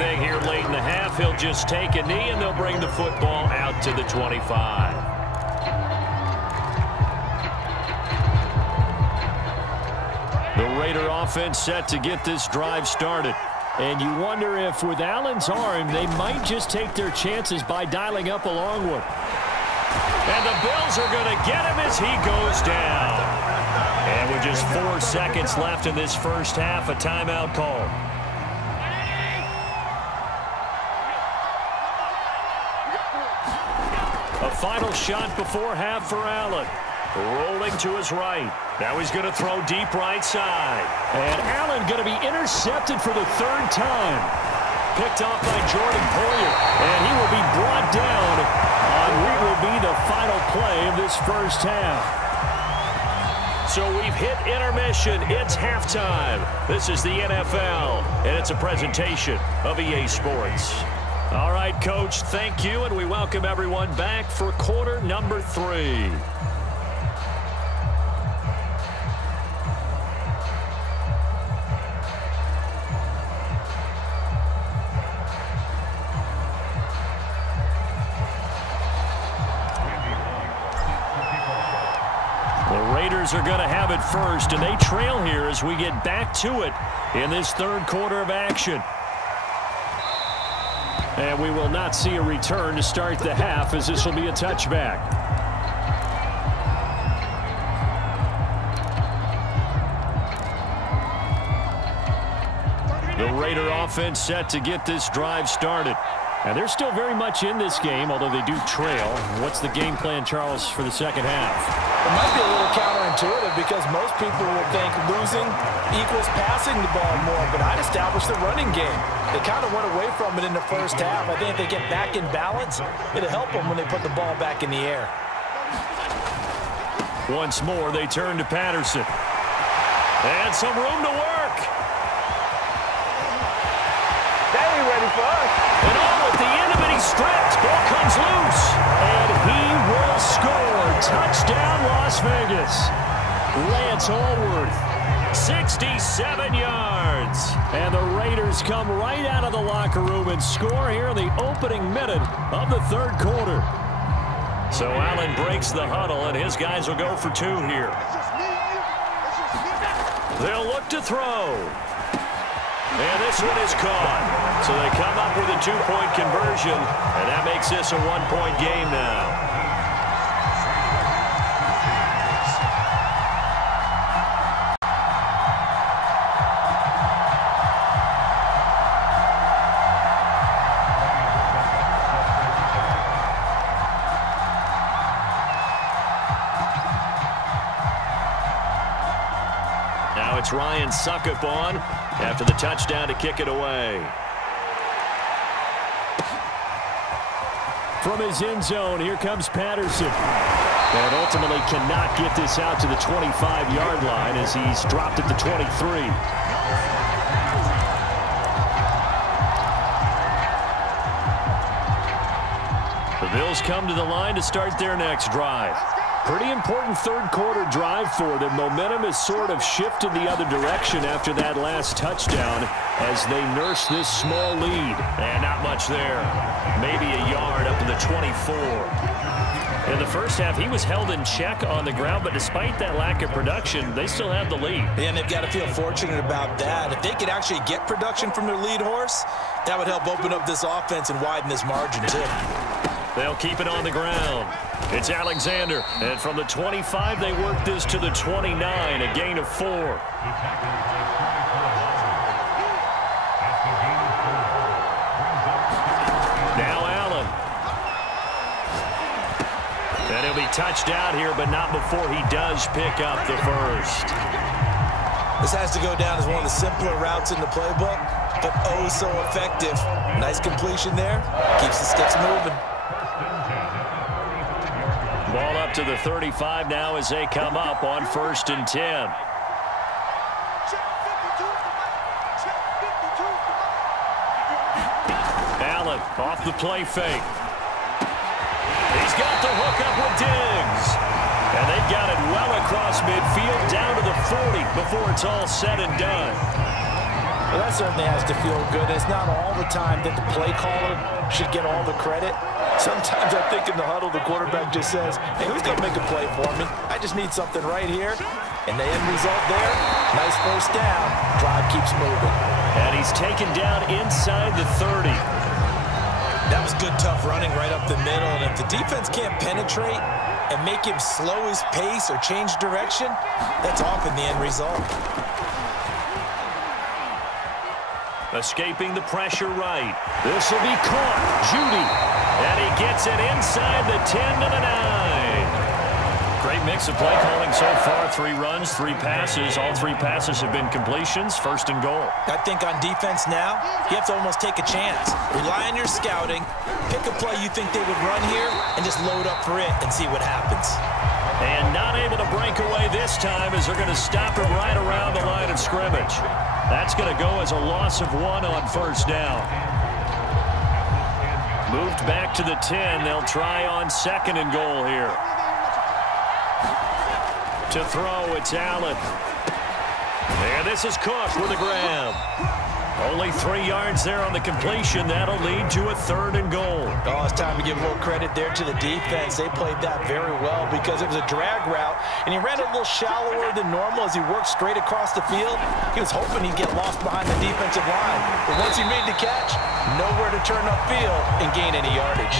anything here late in the half. He'll just take a knee, and they'll bring the football out to the 25. The Raider offense set to get this drive started. And you wonder if with Allen's arm, they might just take their chances by dialing up a long one. And the Bills are going to get him as he goes down. And with just 4 seconds left in this first half, a timeout call. A final shot before half for Allen. Rolling to his right. Now he's going to throw deep right side. And Allen going to be intercepted for the 3rd time. Picked off by Jordan Poyer. And he will be brought down on what will be the final play of this first half. So we've hit intermission. It's halftime. This is the NFL, and it's a presentation of EA Sports. All right, Coach, thank you, and we welcome everyone back for quarter number 3. Are going to have it first, and they trail here as we get back to it in this 3rd quarter of action. And we will not see a return to start the half, as this will be a touchback. The Raider offense set to get this drive started. And they're still very much in this game, although they do trail. What's the game plan, Charles, for the second half? It might be a little counterintuitive because most people would think losing equals passing the ball more, but I'd establish the running game. They kind of went away from it in the first half. I think if they get back in balance, it'll help them when they put the ball back in the air. Once more, they turn to Patterson. And some room to work. They ain't ready for us. And all at the end of it, he's stripped. Ball comes loose. And he will score. Touchdown, Las Vegas. Lance Allworth, 67 yards. And the Raiders come right out of the locker room and score here in the opening minute of the 3rd quarter. So Allen breaks the huddle, and his guys will go for 2 here. They'll look to throw. And this one is caught. So they come up with a 2-point conversion, and that makes this a 1-point game now. Now it's Ryan Succop on after the touchdown to kick it away. From his end zone, here comes Patterson. And ultimately cannot get this out to the 25-yard line as he's dropped at the 23. The Bills come to the line to start their next drive. Pretty important 3rd quarter drive for them. Momentum has sort of shifted the other direction after that last touchdown as they nurse this small lead. And not much there. Maybe a yard up to the 24. In the first half, he was held in check on the ground, but despite that lack of production, they still have the lead. And they've got to feel fortunate about that. If they could actually get production from their lead horse, that would help open up this offense and widen this margin, too. They'll keep it on the ground. It's Alexander. And from the 25, they work this to the 29, a gain of 4. Now Allen. And he'll be touched out here, but not before he does pick up the first. This has to go down as one of the simpler routes in the playbook, but oh so effective. Nice completion there. Keeps the sticks moving. Ball up to the 35 now as they come up on 1st and 10. Allen off the play fake. He's got the hook up with Diggs. And they've got it well across midfield down to the 40 before it's all said and done. Well, that certainly has to feel good. It's not all the time that the play caller should get all the credit. Sometimes I think in the huddle, the quarterback just says, hey, who's going to make a play for me? I just need something right here. And the end result there, nice first down. Drive keeps moving. And he's taken down inside the 30. That was good, tough running right up the middle. And if the defense can't penetrate and make him slow his pace or change direction, that's often the end result. Escaping the pressure right. This will be caught. Judy. And he gets it inside the 10 to the 9. Great mix of play calling so far. 3 runs, 3 passes. All 3 passes have been completions. First and goal. I think on defense now, you have to almost take a chance. Rely on your scouting. Pick a play you think they would run here and just load up for it and see what happens. And not able to break away this time as they're going to stop him right around the line of scrimmage. That's going to go as a loss of 1 on first down. Moved back to the 10. They'll try on second and goal here. To throw, it's Allen. And this is Cook with a grab. Only 3 yards there on the completion. That'll lead to a 3rd and goal. Oh, it's time to give a little credit there to the defense. They played that very well because it was a drag route, and he ran a little shallower than normal as he worked straight across the field. He was hoping he'd get lost behind the defensive line. But once he made the catch, nowhere to turn upfield and gain any yardage.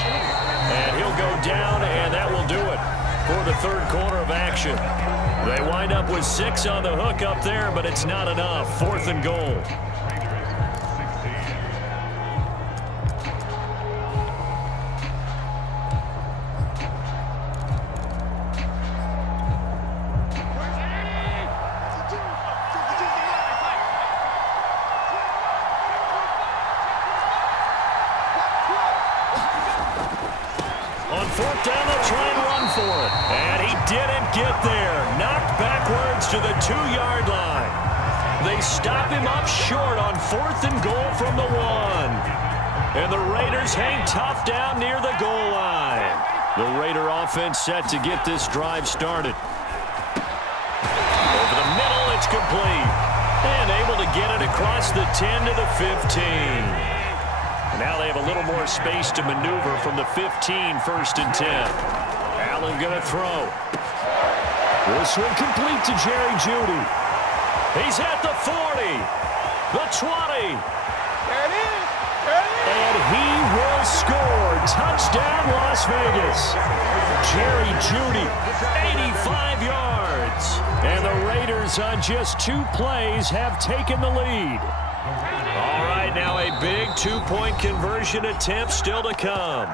And he'll go down, and that will do it for the 3rd quarter of action. They wind up with 6 on the hook up there, but it's not enough. 4th and goal. On 4th down, they'll try and run for it. And he didn't get there. Knocked backwards to the 2-yard line. They stop him up short on 4th and goal from the 1. And the Raiders hang tough down near the goal line. The Raider offense set to get this drive started. Over the middle, it's complete. And able to get it across the 10 to the 15. Now they have a little more space to maneuver from the 15, 1st and 10. Allen going to throw. This one complete to Jerry Jeudy. He's at the 40, the 20. There it is. There it is. And he will score. Touchdown, Las Vegas. Jerry Jeudy, 85 yards. And the Raiders on just 2 plays have taken the lead. All right, now a big 2-point conversion attempt still to come.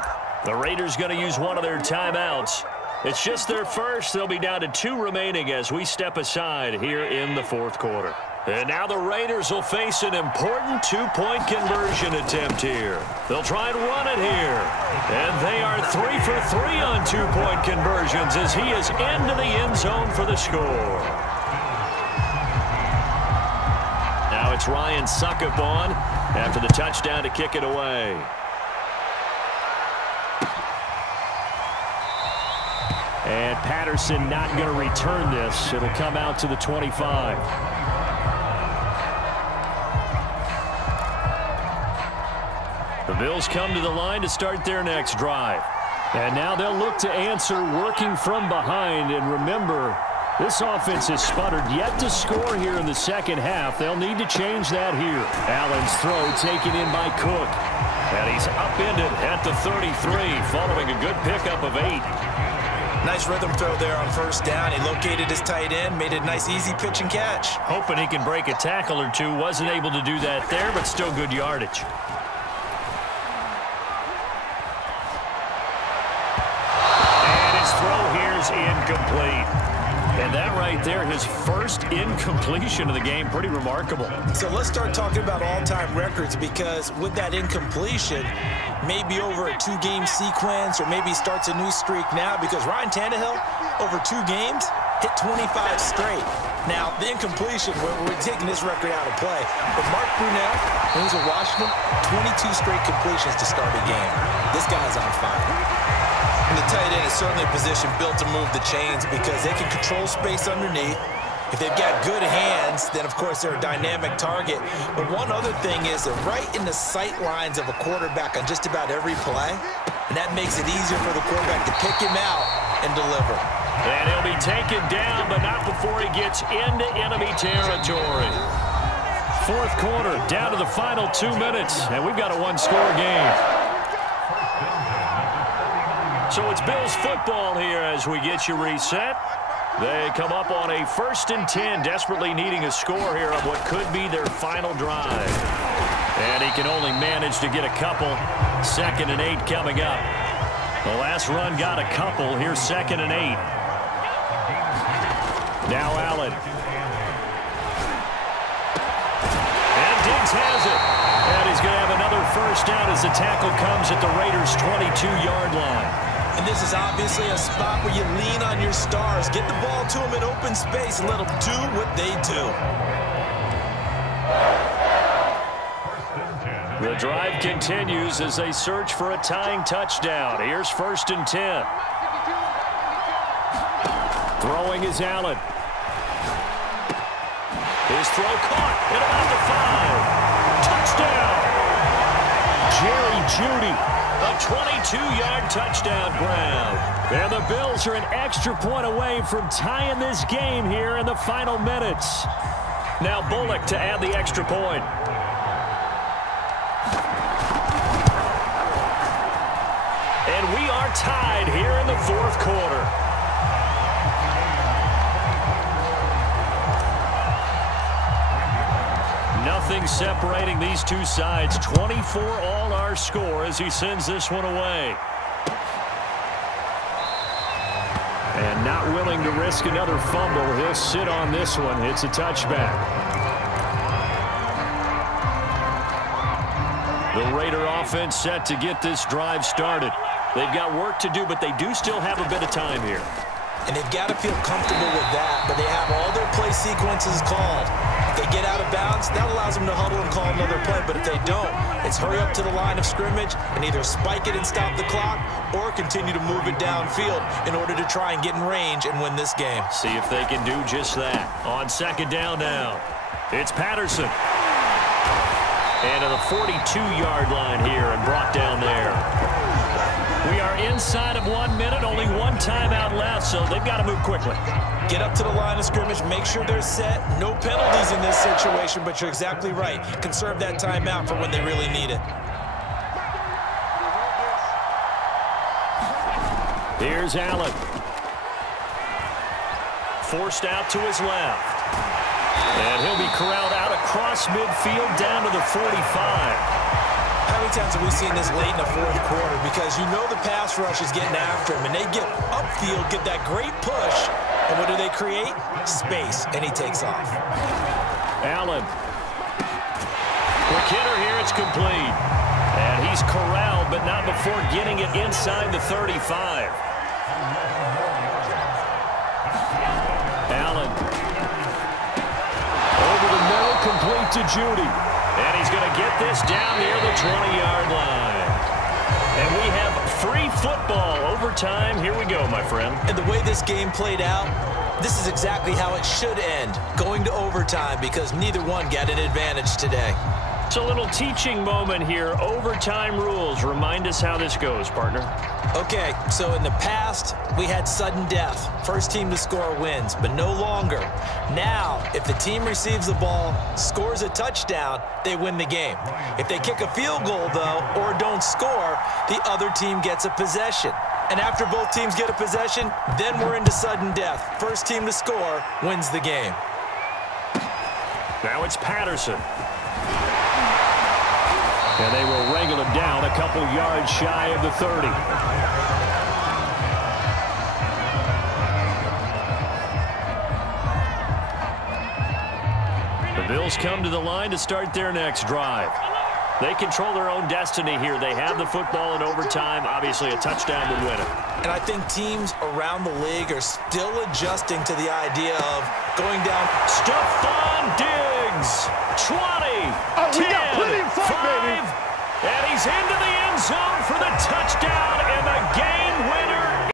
The Raiders going to use one of their timeouts. It's just their first. They'll be down to 2 remaining as we step aside here in the 4th quarter. And now the Raiders will face an important 2-point conversion attempt here. They'll try and run it here. And they are 3 for 3 on 2-point conversions as he is into the end zone for the score. Now it's Ryan Succop on after the touchdown to kick it away. And Patterson not going to return this. It'll come out to the 25. The Bills come to the line to start their next drive. And now they'll look to answer working from behind. And remember, this offense has sputtered yet to score here in the second half. They'll need to change that here. Allen's throw taken in by Cook. And he's upended at the 33 following a good pickup of 8. Nice rhythm throw there on first down. He located his tight end, made a nice easy pitch and catch. Hoping he can break a tackle or 2. Wasn't able to do that there, but still good yardage. And his throw here is incomplete. And that right there, his first incompletion of the game, pretty remarkable. So let's start talking about all-time records, because with that incompletion, maybe over a 2-game sequence, or maybe he starts a new streak now, because Ryan Tannehill, over 2 games, hit 25 straight. Now, the incompletion, we're taking this record out of play. But Mark Brunell, when he was at Washington, 22 straight completions to start a game. This guy's on fire. And the tight end is certainly a position built to move the chains because they can control space underneath. If they've got good hands, then, of course, they're a dynamic target. But one other thing is they're right in the sight lines of a quarterback on just about every play, and that makes it easier for the quarterback to pick him out and deliver. And he'll be taken down, but not before he gets into enemy territory. Fourth quarter, down to the final 2 minutes, and we've got a one-score game. So it's Bills football here as we get you reset. They come up on a 1st and 10, desperately needing a score here on what could be their final drive. And he can only manage to get a couple. 2nd and 8 coming up. The last run got a couple. Here's 2nd and 8. Now Allen. And Diggs has it. And he's going to have another first down as the tackle comes at the Raiders' 22-yard line. And this is obviously a spot where you lean on your stars. Get the ball to them in open space and let them do what they do. The drive continues as they search for a tying touchdown. Here's 1st and 10. Throwing is Allen. His throw caught at about the 5. Touchdown. Jerry Jeudy. A 22-yard touchdown grab. And the Bills are an extra point away from tying this game here in the final minutes. Now Bullock to add the extra point. And we are tied here in the fourth quarter. Nothing separating these two sides. 24 all our score as he sends this one away. And not willing to risk another fumble. He'll sit on this one. It's a touchback. The Raider offense set to get this drive started. They've got work to do, but they do still have a bit of time here. And they've got to feel comfortable with that, but they have all their play sequences called. If they get out of bounds, that allows them to huddle and call another play. But if they don't, it's hurry up to the line of scrimmage and either spike it and stop the clock or continue to move it downfield in order to try and get in range and win this game. See if they can do just that. On 2nd down now, it's Patterson. And to the 42-yard line here and brought down there. We are inside of 1 minute, only one timeout left, so they've got to move quickly. Get up to the line of scrimmage, make sure they're set. No penalties in this situation, but you're exactly right. Conserve that timeout for when they really need it. Here's Allen. Forced out to his left. And he'll be corralled out across midfield down to the 45. How many times have we seen this late in the fourth quarter? Because you know the pass rush is getting after him, and they get upfield, get that great push, and what do they create? Space, and he takes off. Allen. Quick hitter here, it's complete. And he's corralled, but not before getting it inside the 35. Allen. Over the middle, complete to Jeudy. And he's going to get this down near the 20-yard line. And we have free football. Overtime. Here we go, my friend. And the way this game played out, this is exactly how it should end, going to overtime, because neither one got an advantage today. It's a little teaching moment here. Overtime rules. Remind us how this goes, partner. Okay, so in the past, we had sudden death. First team to score wins, but no longer. Now, if the team receives the ball, scores a touchdown, they win the game. If they kick a field goal, though, or don't score, the other team gets a possession. And after both teams get a possession, then we're into sudden death. First team to score wins the game. Now it's Patterson. And they will wrangle him down a couple yards shy of the 30. The Bills come to the line to start their next drive. They control their own destiny here. They have the football in overtime. Obviously, a touchdown would win it. And I think teams around the league are still adjusting to the idea of going down. Stephon Diggs, 20, 10, 5, and he's into the end zone for the touchdown and the game winner.